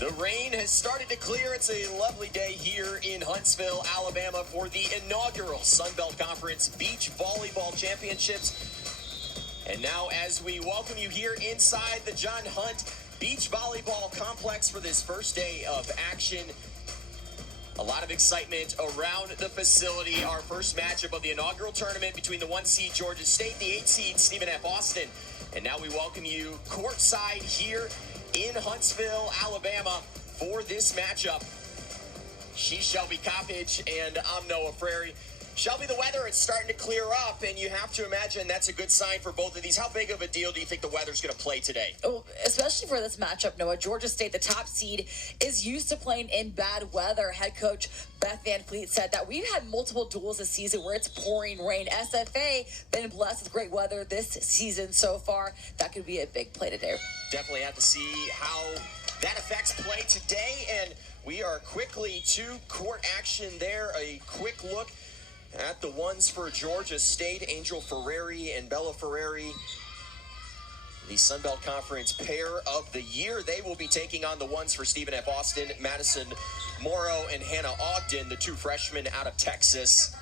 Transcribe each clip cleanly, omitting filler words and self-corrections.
The rain has started to clear. It's a lovely day here in Huntsville, Alabama for the inaugural Sunbelt Conference Beach Volleyball Championships. And now as we welcome you here inside the John Hunt Beach Volleyball Complex for this first day of action. A lot of excitement around the facility. Our first matchup of the inaugural tournament between the 1 seed Georgia State, the 8 seed Stephen F. Austin. And now we welcome you courtside here in Huntsville, Alabama for this matchup. She's Shelby Coppage and I'm Noah Frary. Shelby, the weather is starting to clear up, and you have to imagine that's a good sign for both of these. How big of a deal do you think the weather's going to play today? Oh, especially for this matchup, Noah. Georgia State, the top seed, is used to playing in bad weather. Head coach Beth Van Fleet said that we've had multiple duels this season where it's pouring rain. SFA been blessed with great weather this season so far. That could be a big play today. Definitely have to see how that affects play today, and we are quickly to court action there. A quick look at the ones for Georgia State, Angel Ferrari and Bella Ferrari, the Sunbelt Conference pair of the year. They will be taking on the ones for Stephen F. Austin, Madison, Morrow, and Hannah Ogden, the two freshmen out of Texas.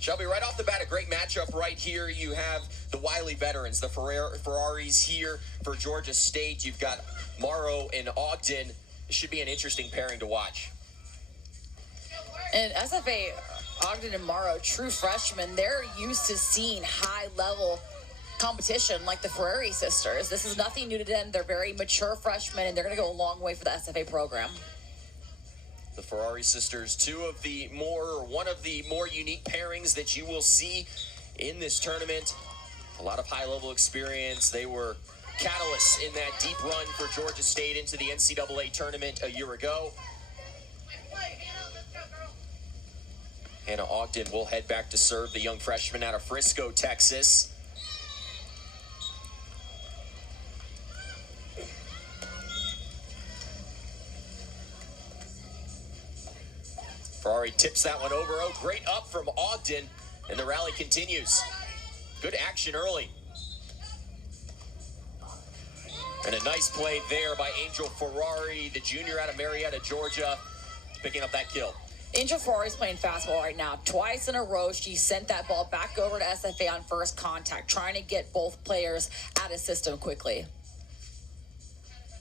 Shelby, right off the bat, a great matchup right here. You have the wily veterans, the Ferraris here for Georgia State. You've got Morrow and Ogden. It should be an interesting pairing to watch. And SFA, Ogden and Morrow, true freshmen, they're used to seeing high-level competition like the Ferrari sisters. This is nothing new to them. They're very mature freshmen, and they're going to go a long way for the SFA program. The Ferrari sisters, one of the more unique pairings that you will see in this tournament. A lot of high-level experience. They were catalysts in that deep run for Georgia State into the NCAA tournament a year ago. Hannah Ogden will head back to serve the young freshman out of Frisco, Texas. Ferrari tips that one over. Oh, great up from Ogden, and the rally continues. Good action early. And a nice play there by Angel Ferrari, the junior out of Marietta, Georgia, picking up that kill. Angel Ferrari's playing fastball right now. Twice in a row, she sent that ball back over to SFA on first contact, trying to get both players out of system quickly.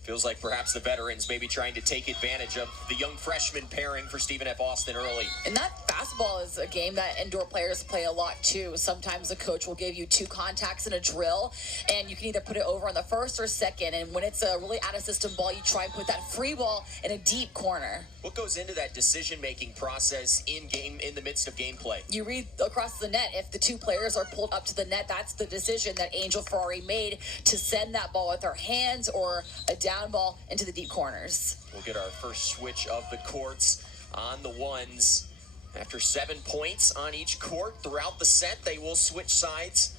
Feels like perhaps the veterans may be trying to take advantage of the young freshman pairing for Stephen F. Austin early. And that fastball is a game that indoor players play a lot too. Sometimes the coach will give you two contacts in a drill, and you can either put it over on the first or second. And when it's a really out-of-system ball, you try and put that free ball in a deep corner. What goes into that decision-making process in the midst of gameplay? You read across the net. If the two players are pulled up to the net, that's the decision that Angel Ferrari made to send that ball with her hands or a down ball into the deep corners. We'll get our first switch of the courts on the ones. After 7 points on each court throughout the set, they will switch sides.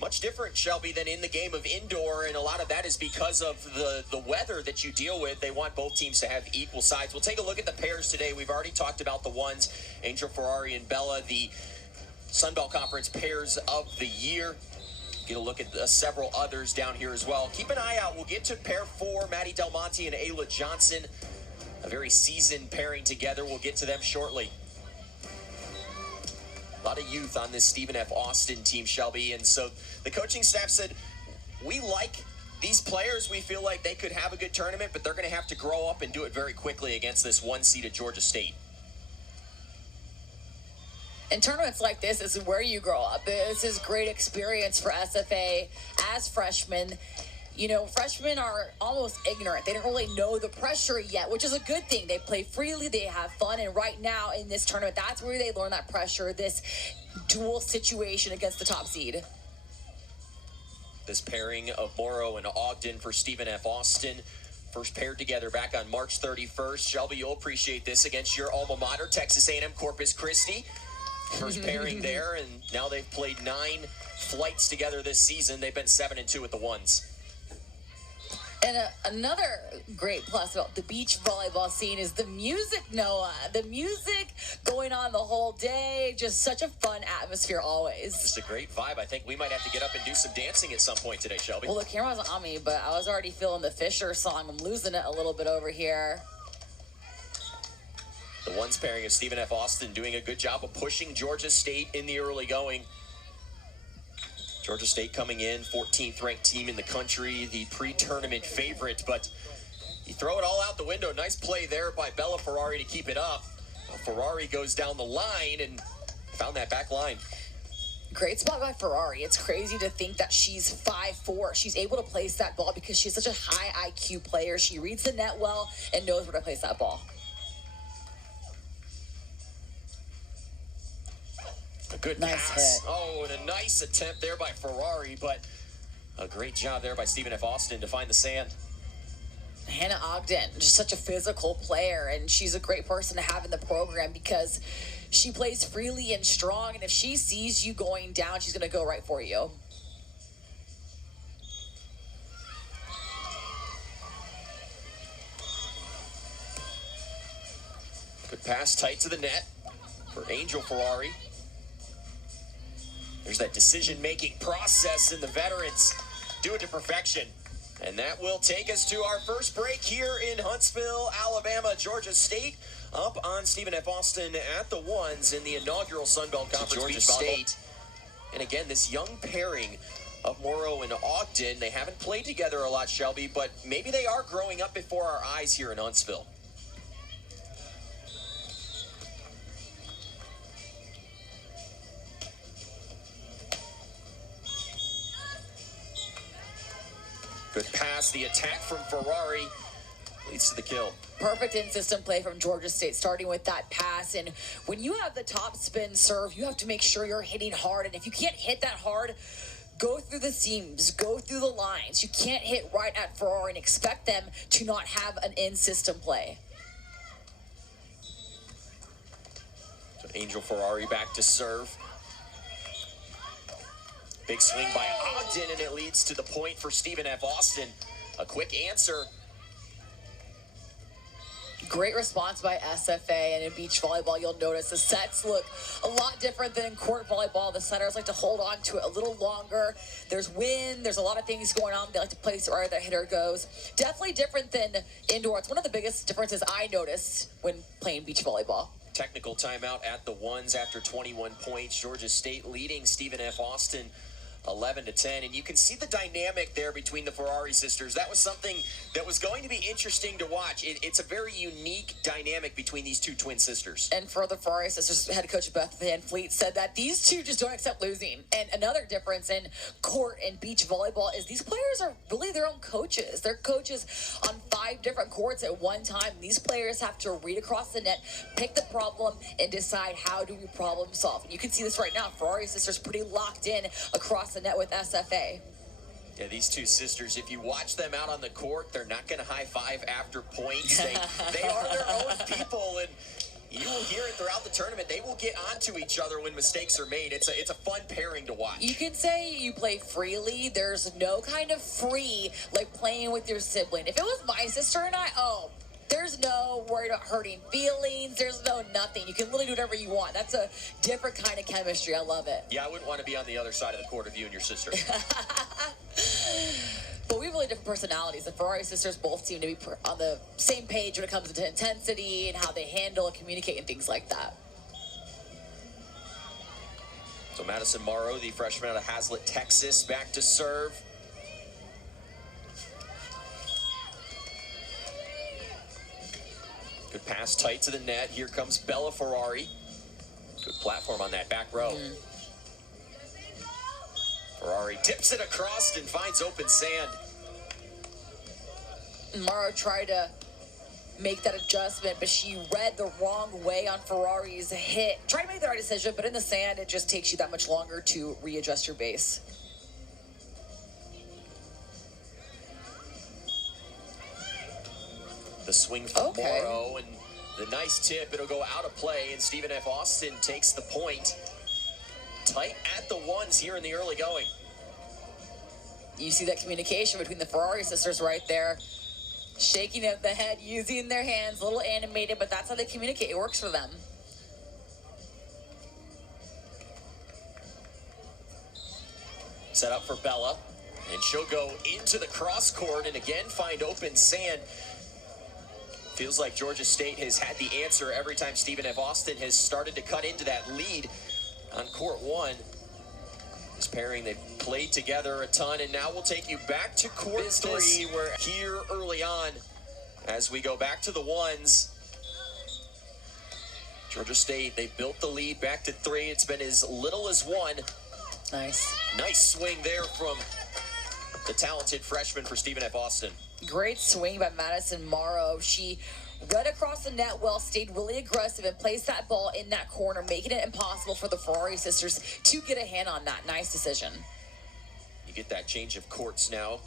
Much different, Shelby, than in the game of indoor, and a lot of that is because of the weather that you deal with. They want both teams to have equal sides. We'll take a look at the pairs today. We've already talked about the ones, Angel Ferrari and Bella, the Sunbelt Conference pairs of the year. Get a look at several others down here as well. Keep an eye out. We'll get to pair 4, Maddie Del Monte and Ayla Johnson. A very seasoned pairing together. We'll get to them shortly. A lot of youth on this Stephen F. Austin team, Shelby. And so the coaching staff said, we like these players. We feel like they could have a good tournament, but they're going to have to grow up and do it very quickly against this 1 seed at Georgia State. And tournaments like this is where you grow up. This is great experience for SFA as freshmen. You know, freshmen are almost ignorant. They don't really know the pressure yet, which is a good thing. They play freely, they have fun, and right now in this tournament, that's where they learn that pressure, this dual situation against the top seed. This pairing of Morrow and Ogden for Stephen F. Austin. First paired together back on March 31st. Shelby, you'll appreciate this against your alma mater, Texas A&M Corpus Christi. First pairing there, and now they've played 9 flights together this season. They've been 7-2 with the ones. And another great plus about the beach volleyball scene is the music, Noah. The music going on the whole day. Just such a fun atmosphere always. Just a great vibe. I think we might have to get up and do some dancing at some point today, Shelby. Well, the camera wasn't on me, but I was already feeling the Fisher song. I'm losing it a little bit over here. The ones pairing of Stephen F. Austin doing a good job of pushing Georgia State in the early going. Georgia State coming in, 14th ranked team in the country, the pre-tournament favorite, but you throw it all out the window. Nice play there by Bella Ferrari to keep it up. Ferrari goes down the line and found that back line. Great spot by Ferrari. It's crazy to think that she's 5'4". She's able to place that ball because she's such a high IQ player. She reads the net well and knows where to place that ball. A good nice pass. Hit. Oh, and a nice attempt there by Ferrari, but a great job there by Stephen F. Austin to find the sand. Hannah Ogden, just such a physical player, and she's a great person to have in the program because she plays freely and strong, and if she sees you going down, she's going to go right for you. Good pass, tight to the net for Angel Ferrari. There's that decision-making process, and the veterans do it to perfection. And that will take us to our first break here in Huntsville, Alabama. Georgia State up on Stephen F. Austin at the ones in the inaugural Sunbelt Conference. Georgia State. And again, this young pairing of Morrow and Ogden, they haven't played together a lot, Shelby, but maybe they are growing up before our eyes here in Huntsville. Good pass, the attack from Ferrari leads to the kill. Perfect in-system play from Georgia State, starting with that pass. And when you have the top spin serve, you have to make sure you're hitting hard. And if you can't hit that hard, go through the seams, go through the lines. You can't hit right at Ferrari and expect them to not have an in-system play. So Angel Ferrari back to serve. Big swing by Ogden, and it leads to the point for Stephen F. Austin. A quick answer. Great response by SFA, and in beach volleyball, you'll notice the sets look a lot different than in court volleyball. The setters like to hold on to it a little longer. There's wind. There's a lot of things going on. They like to place it where the hitter goes. Definitely different than indoor. It's one of the biggest differences I noticed when playing beach volleyball. Technical timeout at the ones after 21 points. Georgia State leading Stephen F. Austin 11-10, and you can see the dynamic there between the Ferrari sisters. That was something that was going to be interesting to watch. It's a very unique dynamic between these two twin sisters. And for the Ferrari sisters, head coach Beth Van Fleet said that these two just don't accept losing. And another difference in court and beach volleyball is these players are really their own coaches. They're coaches on 5 different courts at one time. These players have to read across the net, pick the problem, and decide how do we problem solve. And you can see this right now. Ferrari sisters pretty locked in across the net with SFA. Yeah, these two sisters, if you watch them out on the court, they're not going to high-five after points. They are their own people, and you will hear it throughout the tournament. They will get onto each other when mistakes are made. It's a fun pairing to watch. You can say you play freely. There's no kind of free like playing with your sibling. If it was my sister and I, there's no worry about hurting feelings. There's no nothing. You can literally do whatever you want. That's a different kind of chemistry. I love it. Yeah, I wouldn't want to be on the other side of the court of you and your sister. But we have really different personalities. The Ferrari sisters both seem to be on the same page when it comes to intensity and how they handle and communicate and things like that. So Madison Morrow, the freshman out of Hazlet, Texas, back to serve. Good pass, tight to the net. Here comes Bella Ferrari. Good platform on that back row. Ferrari tips it across and finds open sand. Morrow tried to make that adjustment, but she read the wrong way on Ferrari's hit. Try to make the right decision, but in the sand, it just takes you that much longer to readjust your base. The swing from Morrow, and the nice tip. It'll go out of play, and Stephen F. Austin takes the point. Tight at the ones here in the early going. You see that communication between the Ferrari sisters right there. Shaking of the head, using their hands, a little animated, but that's how they communicate. It works for them. Set up for Bella, and she'll go into the cross court and again find open sand. Feels like Georgia State has had the answer every time Stephen F. Austin has started to cut into that lead on court one. This pairing, they've played together a ton, and now we'll take you back to court three. We're here early on as we go back to the ones. Georgia State, they built the lead back to 3. It's been as little as 1. Nice swing there from the talented freshman for Stephen F. Austin. Great swing by Madison Morrow. She read across the net well, stayed really aggressive, and placed that ball in that corner, making it impossible for the Ferrari sisters to get a hand on that. Nice decision. You get that change of courts now.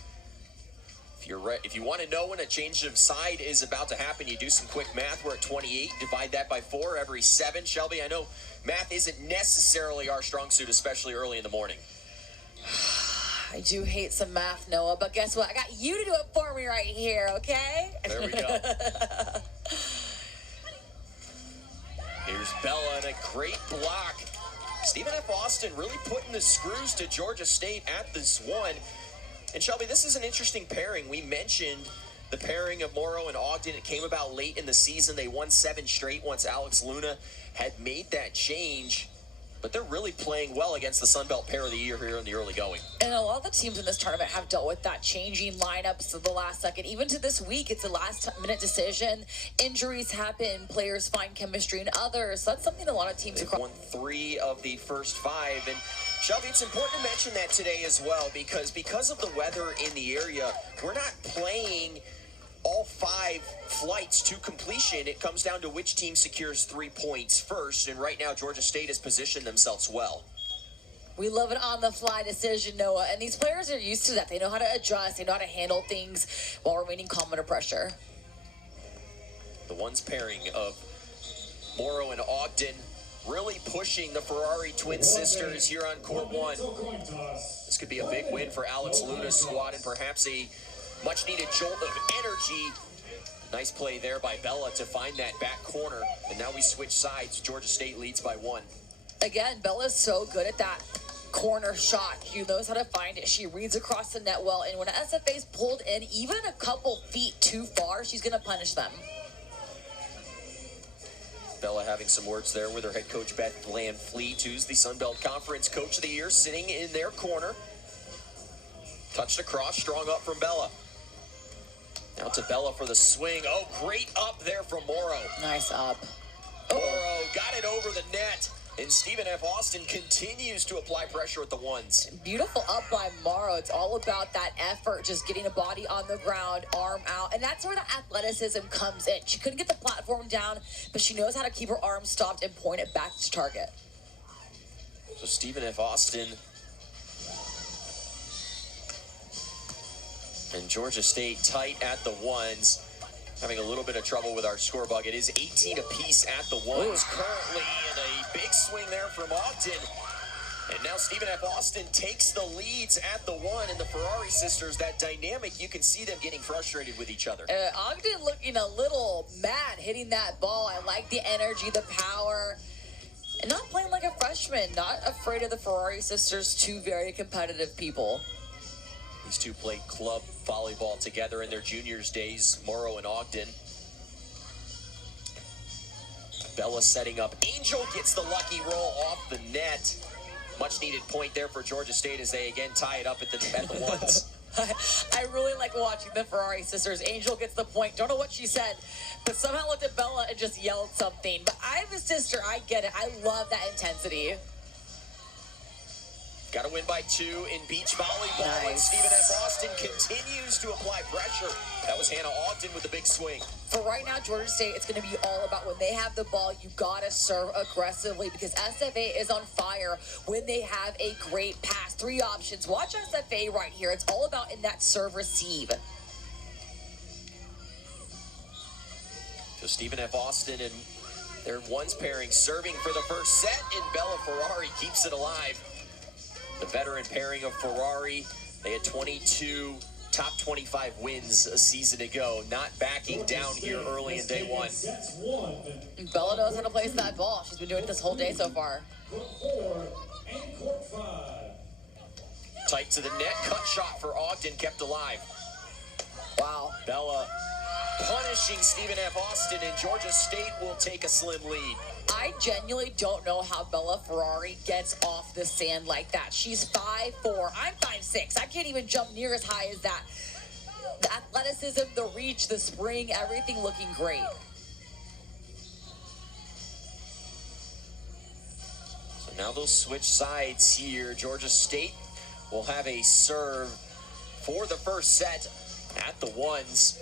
If you want to know when a change of side is about to happen, you do some quick math. We're at 28. Divide that by 4 every 7. Shelby, I know math isn't necessarily our strong suit, especially early in the morning. I do hate some math, Noah, but guess what? I got you to do it for me right here, okay? There we go. Here's Bella and a great block. Stephen F. Austin really putting the screws to Georgia State at this one. And Shelby, this is an interesting pairing. We mentioned the pairing of Morrow and Ogden. It came about late in the season. They won 7 straight once Alex Luna had made that change. But they're really playing well against the Sunbelt pair of the year here in the early going. And a lot of the teams in this tournament have dealt with that changing lineups at the last second. Even to this week, it's a last-minute decision. Injuries happen. Players find chemistry in others. So that's something a lot of teams have won 3 of the first 5. And Shelby, it's important to mention that today as well because of the weather in the area, we're not playing all 5 flights to completion. It comes down to which team secures 3 points first, and right now Georgia State has positioned themselves well. We love an on-the-fly decision, Noah, and these players are used to that. They know how to adjust. They know how to handle things while remaining calm under pressure. The ones pairing of Morrow and Ogden really pushing the Ferrari twin sisters here on court 1. This could be a big win for Alex Luna's squad and perhaps a much-needed jolt of energy. Nice play there by Bella to find that back corner. And now we switch sides. Georgia State leads by 1. Again, Bella's so good at that corner shot. She knows how to find it. She reads across the net well. And when SFA's pulled in even a couple feet too far, she's going to punish them. Bella having some words there with her head coach, Beth Bland-Fleet, who's the Sunbelt Conference Coach of the Year, sitting in their corner. Touched across, strong up from Bella. Now to Bella for the swing. Oh, great up there from Morrow. Nice up. Morrow got it over the net. And Stephen F. Austin continues to apply pressure at the ones. Beautiful up by Morrow. It's all about that effort, just getting a body on the ground, arm out. And that's where the athleticism comes in. She couldn't get the platform down, but she knows how to keep her arm stopped and point it back to target. So Stephen F. Austin and Georgia State tight at the ones. Having a little bit of trouble with our score bug. It is 18 apiece at the ones currently, and a big swing there from Ogden. And now Stephen F. Austin takes the leads at the 1, and the Ferrari sisters, that dynamic, you can see them getting frustrated with each other. Ogden looking a little mad hitting that ball. I like the energy, the power, and not playing like a freshman, not afraid of the Ferrari sisters, 2 very competitive people. These 2 played club volleyball together in their juniors' days, Morrow and Ogden. Bella setting up. Angel gets the lucky roll off the net. Much needed point there for Georgia State as they again tie it up at the ones. I really like watching the Ferrari sisters. Angel gets the point. Don't know what she said, but somehow looked at Bella and just yelled something. But I have a sister. I get it. I love that intensity. Got to win by 2 in beach volleyball. Nice. And Stephen F. Austin continues to apply pressure. That was Hannah Ogden with the big swing. For right now, Georgia State, it's going to be all about when they have the ball, you got to serve aggressively because SFA is on fire when they have a great pass. 3 options. Watch SFA right here. It's all about in that serve receive. So Stephen F. Austin and their ones pairing serving for the first set, and Bella Ferrari keeps it alive. The veteran pairing of Ferrari They had 22 top 25 wins a season ago, not backing down here early in day one. Bella knows how to place that ball. She's been doing it this whole day so far. Tight to the net, cut shot for Ogden, kept alive. Wow. Bella punishing Stephen F. Austin, and Georgia State will take a slim lead. I genuinely don't know how Bella Ferrari gets off the sand like that. She's 5'4". I'm 5'6". I can't even jump near as high as that. The athleticism, the reach, the spring, everything looking great. So now they'll switch sides here. Georgia State will have a serve for the first set at the ones.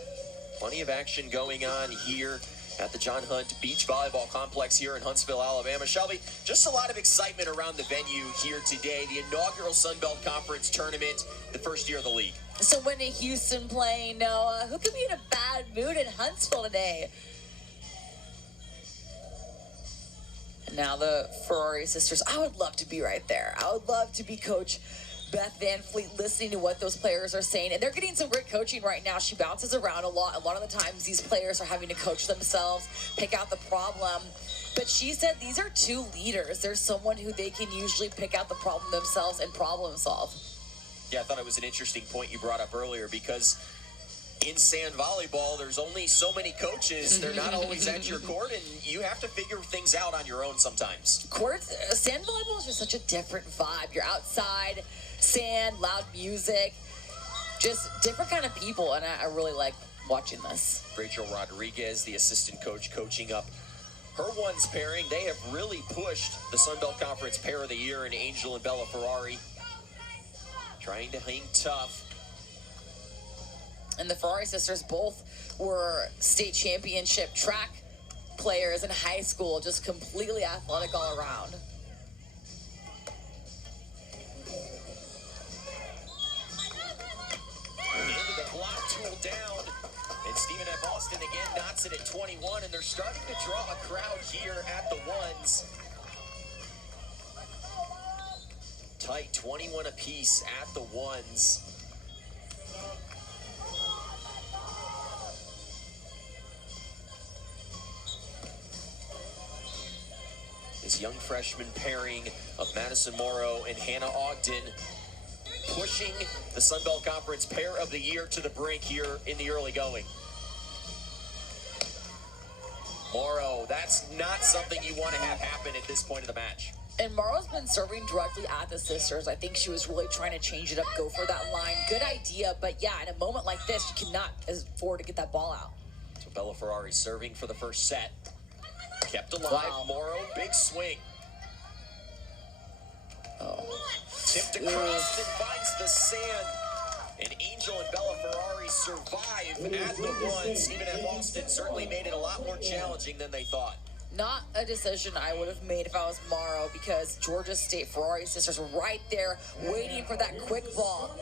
Plenty of action going on here at the John Hunt Beach Volleyball Complex here in Huntsville, Alabama. Shelby, just a lot of excitement around the venue here today. The inaugural Sunbelt Conference tournament, the first year of the league. So when Houston playing, Noah, who could be in a bad mood in Huntsville today? And now the Ferrari sisters. I would love to be right there. I would love to be Coach Beth Van Fleet, listening to what those players are saying. And they're getting some great coaching right now. She bounces around a lot. A lot of the times these players are having to coach themselves, pick out the problem. But she said these are two leaders. There's someone who they can usually pick out the problem themselves and problem solve. Yeah, I thought it was an interesting point you brought up earlier, because in sand volleyball, there's only so many coaches. They're not always at your court, and you have to figure things out on your own sometimes. Sand volleyball is just such a different vibe. You're outside, sand, loud music, just different kind of people, and I really like watching this. Rachel Rodriguez, the assistant coach, coaching up her ones pairing. They have really pushed the Sunbelt Conference Pair of the Year in Angel and Bella Ferrari, trying to hang tough. And the Ferrari sisters both were state championship track players in high school, just completely athletic all around. Into the block tool down, and Stephen F. Austin again knots it at 21, and they're starting to draw a crowd here at the ones. Tight, 21 apiece at the ones. This young freshman pairing of Madison Morrow and Hannah Ogden pushing the Sunbelt Conference Pair of the Year to the brink here in the early going. Morrow, that's not something you want to have happen at this point of the match. And Morrow's been serving directly at the sisters. I think she was really trying to change it up, go for that line. Good idea, but yeah, in a moment like this, you cannot afford to get that ball out. So Bella Ferrari serving for the first set. Kept alive, Wow. Morrow, big swing. Oh. Tipped across and finds the sand. And Angel and Bella Ferrari survive at the one. Stephen F. Austin certainly made it a lot more challenging than they thought. Not a decision I would have made if I was Morrow, because Georgia State Ferrari sisters were right there waiting for that quick ball.